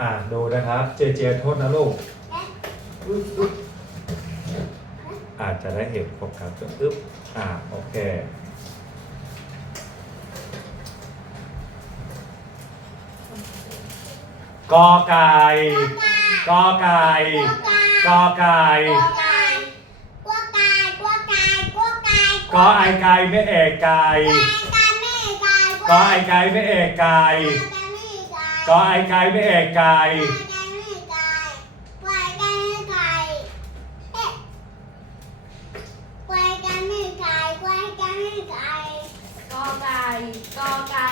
อ่าดูนะครับ เจเจโทษนะลูกอึ๊บอึ๊บอาจจะได้เห็นโฟกัสก็อึ๊บอ่าโอเค กอไก่กอไก่กอไก่กอไอไก่ไม่เอกไก่กอไอไก่ไม่เอกไก่ กอไอไก่ไม่เอกไก่กอไก่กอไก่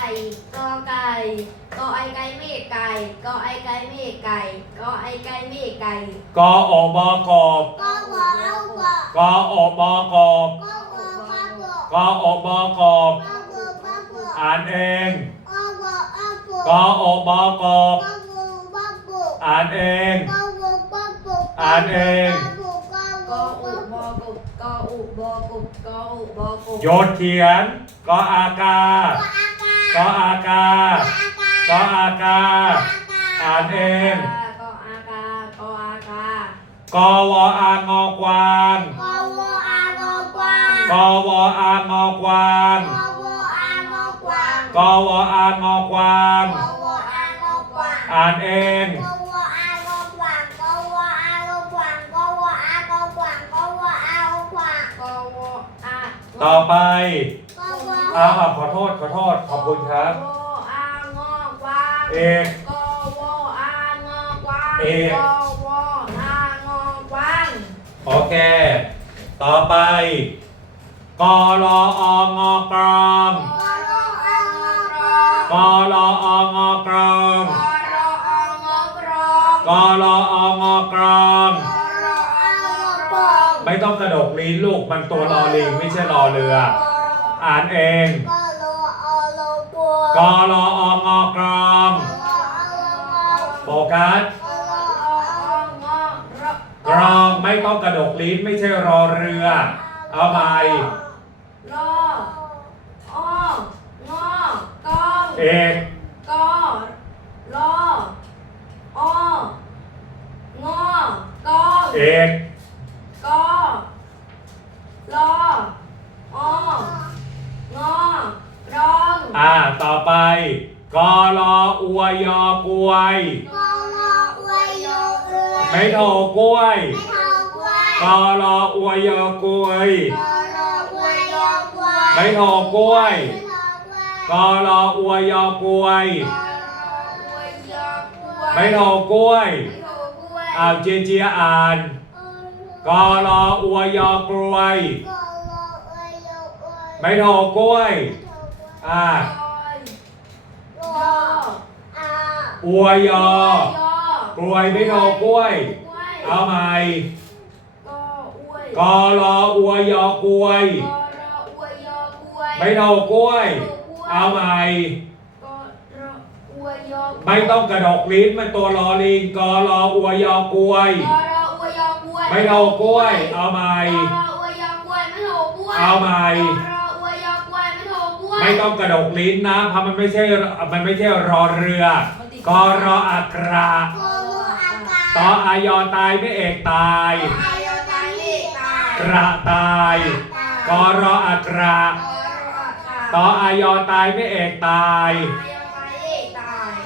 กอไก่กอไอไก่เมฆไก่กอไอไก่เมฆไก่กอไอไก่เมฆไก่กอโอบกบกอโอบกบกอโอบกบอ่านเอง กอโอบกบอ่านเอง อ่านเอง กออุบอกุบกออุบอกุบกออุบอกุบโยนเขียนกออากากออากากออากา อ่านเอง กออากากออากากอวอางอกวางกอวออางอกวางกอวออางอกวาง อ่านเองกอวอาต่อไปอ้าวขอโทษขอโทษขอบคุณครับกออางอกวางเอกกอวอางอกวางเอกกอวอางอกวางโอเค ต่อไปกอรอองอกรองกอรออางอ กรองกอรอองอกรองกอรออางอกรองกอรอองอกรองกอรออางอกรองไม่ต้องกระดกลิ้นลูกมันตัวรอลิงไม่ใช่รอเรือ อ่านเองกอรอองอกรองโฟกัสกรองไม่ต้องกระดกลิ้นไม่ใช่รอเรือ เอาใหม่ รอองอกอง เอกกอรอองอกองเอกกอรอองอรองอ่า ต่อไปกอรออวยอกล้วยไม่โทกล้วยกอรออวยอกล้วยไม่โทกล้วย กอรออวยอกล้วย ไม่โทกล้วยอ้าวเจียเจียอ่านกอรออวยอกล้วย ไม่โทกล้วยอ่าอวยอกล้วยไม่โทกล้วย เอาใหม่กอรออวยอกล้วย ไม่โทกล้วย เอาใหม่ไม่ต้องกระดกลิ้นมันตัวรอลิงกอรออวยอกล้วยไม่โทกล้วย เอาใหม่เอาใหม่ไม่ต้องกระดกลิ้นนะเพราะมันไม่ใช่มันไม่ใช่รอเรือกอรออักราตออายอตายไม่เอกตายกระตาย กอรออักรา ตออายอตายไม่เอกตาย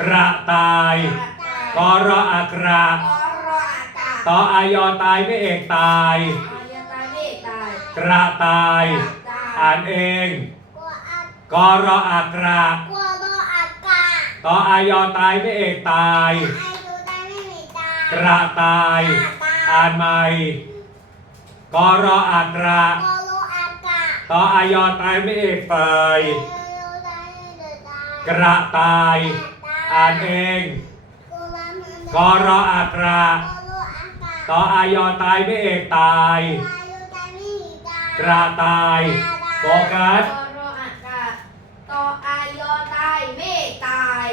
กระตายกอรออักราตออายอตายไม่เอกตาย กระตาย อ่านเองกอรออักราตออายอตายไม่เอกตาย กระตาย อ่านใหม่กอรออักรา ตออายอตายไม่เอกตายกระตาย อ่านเองกอรออักราตออายอตายไม่เอกตาย กระตายโฟกัสกอรออากาศตออายอตายเมฆตาย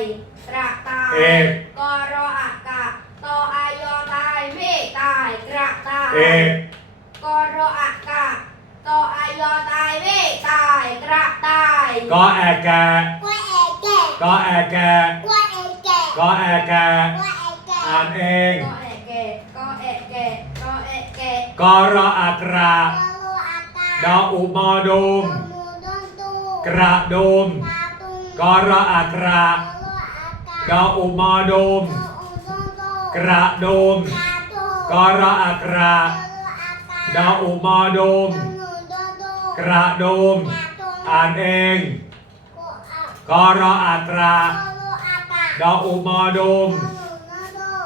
กระตายเอกกอรออากาศตออายอตายเมฆตายกระตาย เอก กอรออากาศตออายอตายเมฆตายกระตายกอแอกแกกอแอกแกกอแอกแกกอแอกแกอ่านเองกอแอะแกะกอแอะแกะกอแอะแกะกอรออากราดออุมอดุมกระดุมกอรออากราดออุมอดุมกระดุมกอรออากราดออุมอดุมกระดุม อ่านเองกอรออากรา ดออุมอดุม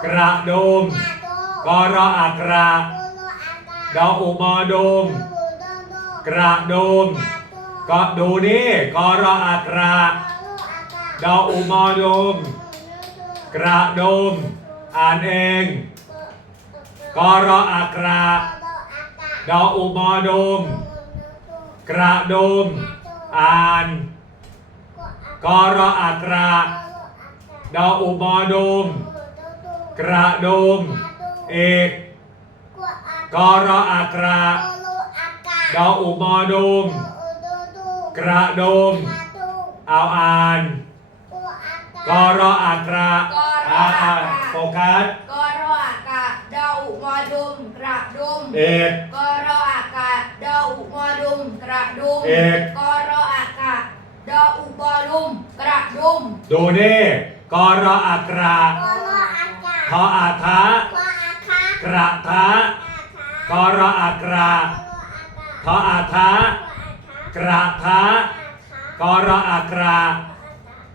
กระดุมกอรออากรา ดออุมอดุมกระดุมก็ดูนี่กอรออากรา ดออุมอดุมกระดุมอ่านเองกอรออากรา ดออุมอดุมกระดุม อ่านกอรออากราดออุมอดุมกระดุมเอกกอรออากราดออุมอดุมกระดุมเอาอ่านกอรออากราอ่าอ่านโฟกัสกอรออากาดออุมอดุมกระดุมเอกกอรออากาดออุมอดุมกระดุมเอกกอรออากาด ออุมอดุมกระดุมดูนี่กอรออากราทออาทะกระทะกอรออากราทออาทะกระทะกอรออากรา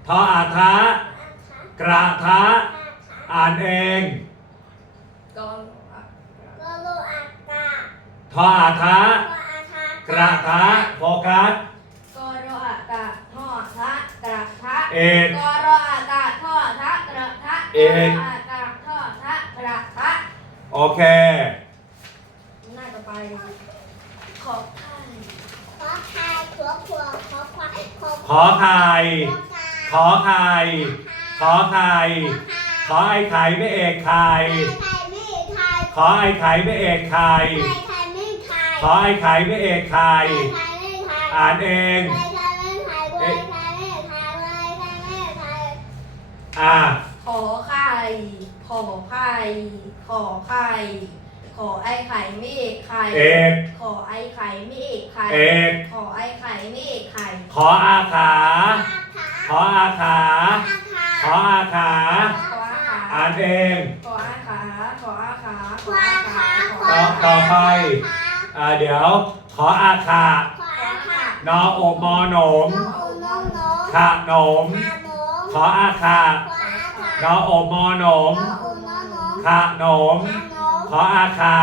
ทออาทะกระทะอ่านเองกอรออากาทออาทะกระทะโฟกัส กอรออากาทอทะกระทะ เอกกอรออากาทอทะกระทะเอกกอรออากาทอทะกระทะโอเค น่าจะไป ขอบไข่ขอไข่ ขอไข่ ขอไข่ ขอไอ้ไข่ไม่เอกไข่ขอไอ้ไข่ไม่เอกไข่ขอไอ้ไข่ไม่เอกไข่อ่านเอง อ่าขอไข่ขอไข่ขอไข่ขอไอไข่ไม่เอกไข่เอกขอไอไข่ไม่เอกไข่เอกขอไอไข่ไม่เอกไข่ขออาขาขออาขา ขออาขา ขออาขาอ่านเองขออาขาขออาขาขอขออาอาขาขาขอต่อต่อไปอ่าเดี๋ยว ขออาขานอโอมอหนมขะหนมข ออาขานอโอมอหนมขะหนมขออาขา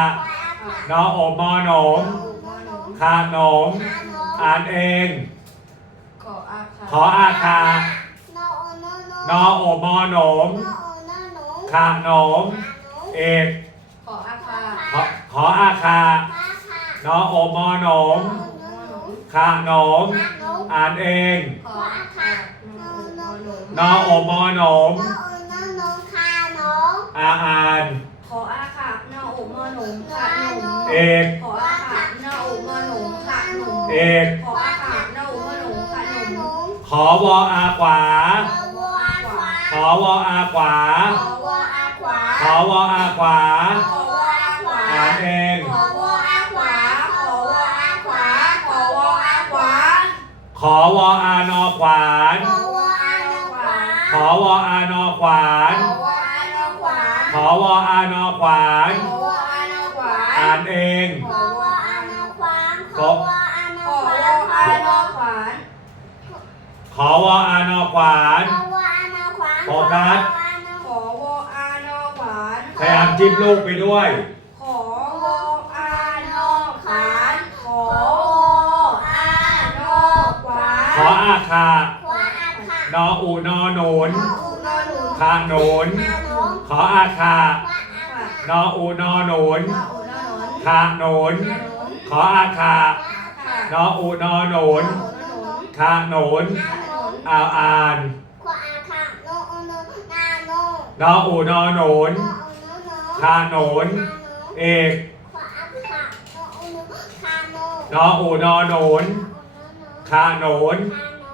นอโอมอหนมขะหนมอ่านเอง ขออาขาขออาขานอโอมอหนมขะหนมเอกขออาขาขอขออาขานอโอมอหนมขะหนมอ่านเองขออาขาน อโอมอหนมอาอ่านขออาขานออุมอหนุมขะหนุมเอกขออาขานออุมอหนุมขะหนุมเอกขออาขานออุมอหนุมขะหนุมขอวออาขวาขอวออาขวา ขอวออาขวาขอวออาขวาขอวออาขวาอ่านเองขอวออาขวาขอวออาขวาขอวออาขวาขอวออานอขวาน ขอวออานอขวานขอวออานอขวานขอวออานอขวานขอ วออานอขวาน อ่านเอง ขอวออานอขวานขอวออานอขวานขอวออานอขวานโฟกัสขอวออานอขวานพยายามจิ้มลูกไปด้วย ขอวออานอขวานขอวออานอขวาน ขออาคานออู นอหนุนนอหนุนคาหนุนขออาคานออูนอหนุนนออุนอหนุนคาหนุนขออาคาค่ะนออูนอหนุนคาหนุนอ่าวอ่านนออูนอหนุนคาหนุนเอกนออูนอหนุนคาหนุน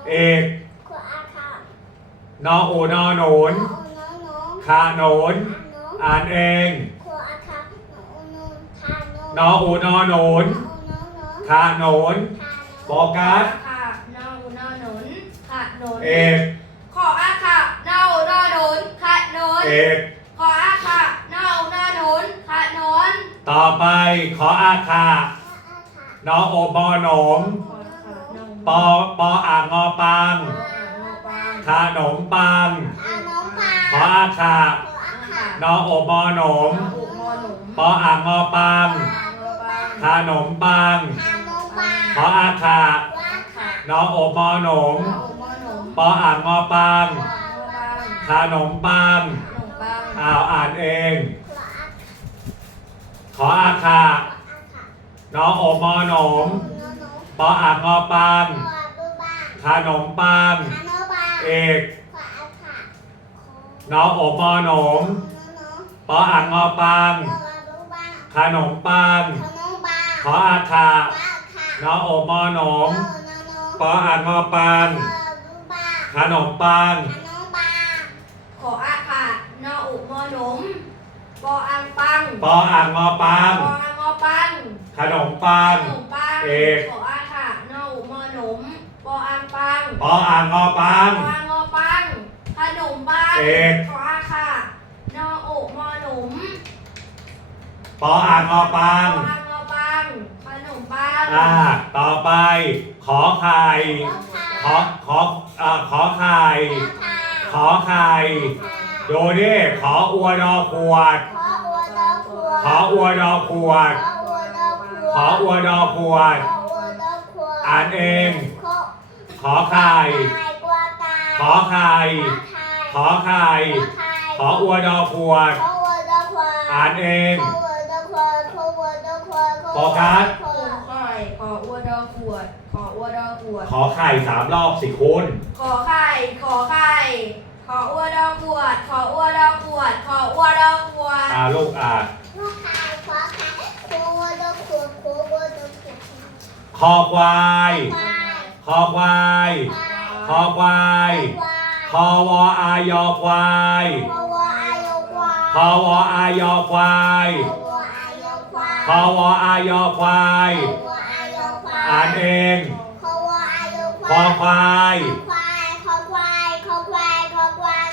เอก นออูนอหนุนคาหนุนอ่านเองโคอาคาโนโนทาโนนออูนอหนุนโนโนคาโหนนทาโฟโนกัสค่ะนอวนอหนุนค่ะหนุนเอกขออาค่ะนอวนอหนุนค่ะหนุนเอกขออาค่ะนอวนอหนุนค่ะหนุนต่อไปขออาคาอาคานอโอบอหนมขออาค่ะนอปอปออ่างงอปังงอปัง ขนมปังทาน้องปลาขออาคาโคอาคานอโอบอหนมนออุมอหนุมปออ่างงอปังงอปังขนมปังทาน้องปลาขออาคาวาคานอโอบอหนมนออุมอหนุมปออ่างงอปังวาลาขนมปังขนมปังอ้าวอ่านเองโคอาคาขออาคาโคอาคานอโอบอหนมโนโนปออ่างงอปังโคอาบูบาขนมปังทาโนบา เอกโคอาคาโคนอโอบอหนมโนโนปออ่างงอปังโคอาบูบาขนมปังทาโนบาขออาคาวาคานอโอบอหนโนมโนโนปออ่างงอปังโคอาบูบาขนมปังทาโนบาขออาค่ะนออุมอหนุมปออังปังปออ่างงอปังปออังงอปังขนมปังขนมปังเอกขออาค่ะนออุมอหนุมปออัง ปังปออ่างงอปังปออังงอปัง ขนมปังเอก ขออาค่ะ นออุมอหนุมปออ่างงอปังปออังงอปัง ขนมปังอ่า ต่อไป ขอไข่ ขอ ขออ่าขอไข่ ขอไข่ ดูดิขออัวดอขวด ขออัวดอขวด ขออัวดอขวดขออัวดอขวดขออัวดอขวดขออัวดอขวดอ่านเองขอ ขอไข่ไข่กวาไก่ขอไข่ขอไข่ขออัวดอขวดขออัวดอขวด อ่านเองขออัวดอขวดขออัวดอขวดโฟกัสขอไข่ขออัวดอขวด ขออัวดอขวด ขอไข่สามรอบสิคุณขอไข่ ขอไข่ ขออัวดอขวด ขออัวดอขวด ขออัวดอขวด อ่าลูกอ่านขอไข่ขอไข่ขออัวดอขวดขออัวดอขวดคอควาย ควายคอควายคอควายควายคอวออายอควายขอวัวอายควายคอวออายอควายขอวัวอายควายคอวออายอควายขอวัวอายควายอ่านเองขอวัวอายคควาอยควายควายขอควายขอควายขอควาย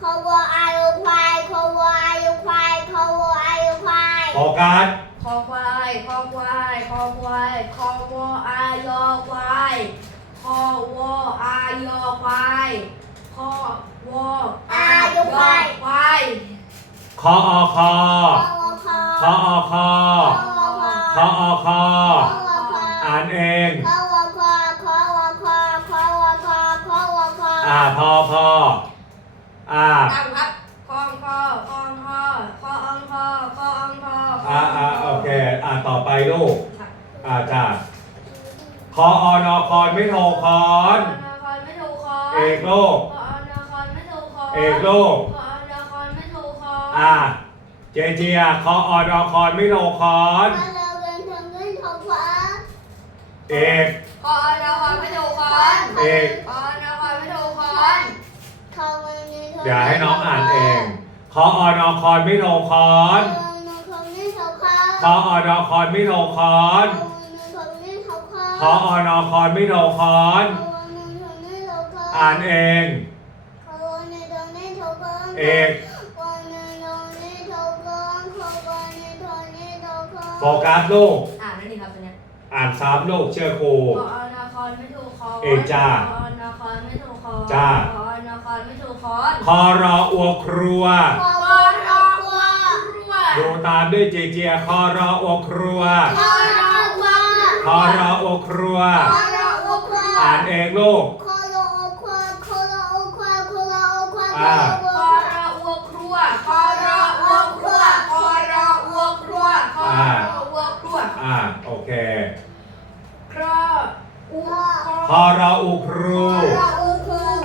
ขอวัวอายควายขอวัวอายควายขอวัวอายควายโฟกัสคอควาย คอควายคอควายคอวออายอควายคอวออายอควายคอวออายอควายคออคอขอวัวคอคออคอขอวัวคอคออคอขอวัวคออ่านเองขอวัวคอขอวัวคอขอวัวคอขอวัวคออ่าพอพออ่าตามครับคองคอคองคอคอองคอคอองคออ่าอ่าโอเคอ่า ต่อไปลูกอ่าจ้าคออนอคอนไม่โทรคอนนครไม่ถูกคอเอกโลกคอนครไม่ถูกคอเอกโลกคอนครไม่ถูกคออ่า เจเจียคออนอคอนไม่โทรคอนขอเราเงินทำเงินทองฟ้าเอกคอนครไม่ถูกคอนเอกคอนครไม่ถูกคอนทองเงินทองเดี๋ยวให้น้องอ่านเองคออนอคอนไม่โทรคอน องฟ้าคออนอคอนไม่โทรคอนทองเงินทองเงินทองฟ้าคออนอคอนไม่โทรคอนทองเงินทองเงินทองฟ้าอ่านเองทองเงินทองเงินทองฟ้าเอกทองเงินทองเงินทองฟ้าทองเงินทองเงินทองฟ้าโฟกัสลูก อ่านนั่นนี่ครับตัวเนี้ยอ่านซ้ำลูกเชื่อครูคอนครไม่ถูกคอนเอกจ้าคอนครไม่ถูกคอนจ้าคอนครไม่ถูกคอนคอรออัวครัวทองคเงิอน น ทองฟ้า รัว ดู ตามด้วยเจเจียคอรออัวครัวทองเงินทองฟ้าคอรออัวครัวทองเงินทองฟ้าอ่านเองลูกขอเราควายขอเราควายขอเราควายอ่าคอรออัวครัวคอรออัวครัวคอรออัวครัวคอรออัวครัวอ่าโอเคครออูคอรออุครู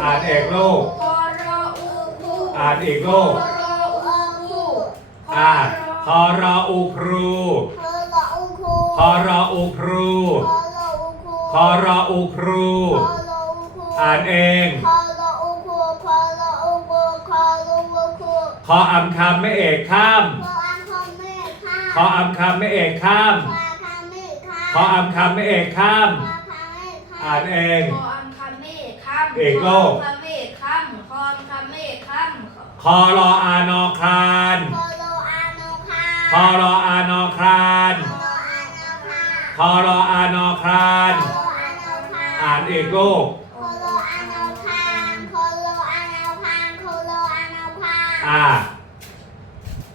อ่านเองลูกคอรออูคูอ่านอีกลูกคอรอ อูคูอ่าคอรออุครูคอรออุครูคอรออุครูอ่านเองคอเราอุคูคอเราอุคูคอเราอุคูคออำคำไม่เอกข้ามคออังคอมเมฆข้าคออำคำไม่เอกข้ามคอคาเมฆข้าคออำคำไม่เอกข้ามคอคาเมฆข้าอ่านเองคออัมคำเมฆคำเอกโลกคออัมคำเมฆคำคออัมคำเมฆคำคอรออานอครานค อรออานอครานคอโลอาโนคาคอรออานอครานคอโลอาโนคาอ่านอีกลูกโคโลอานาพานโคโลอานาพานโคโลอานาพานอ่า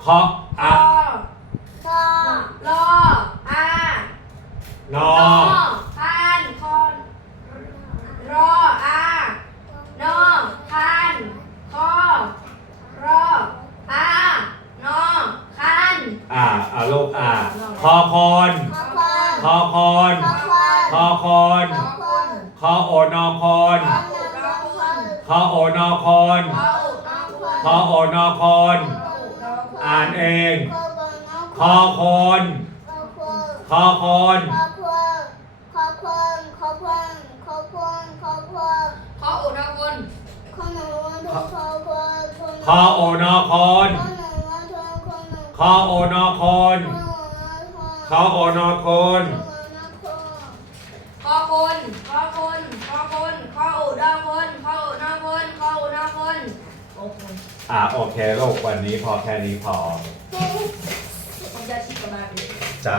คอคอะอรอรออานอ พานคอนรออานอพานคอรออานอคัน อ่าอ่าลูกอ่าคอคอน ขอคน คอคอน ขอคน คอคอน คอโอนอคอน ขอคน คอโอนอคอน คออุนอคน คอโอนอคอน อ่านเอง ขอคน คอคอน ขอคนขอคนขอคนขอคนขอคน คออุนอคน ขอหนูขอคน ค อโอนอคอนขอหนูขอคนคอโอนอคอนคอโอนอคอนคอคนคอคนคอคนคออุนอคนคออุนอคนคออุนอคนโอ้โหอ่าโอเคลูกวันนี้พอแค่นี้พอผมจะชิดกับมาเลยจ้า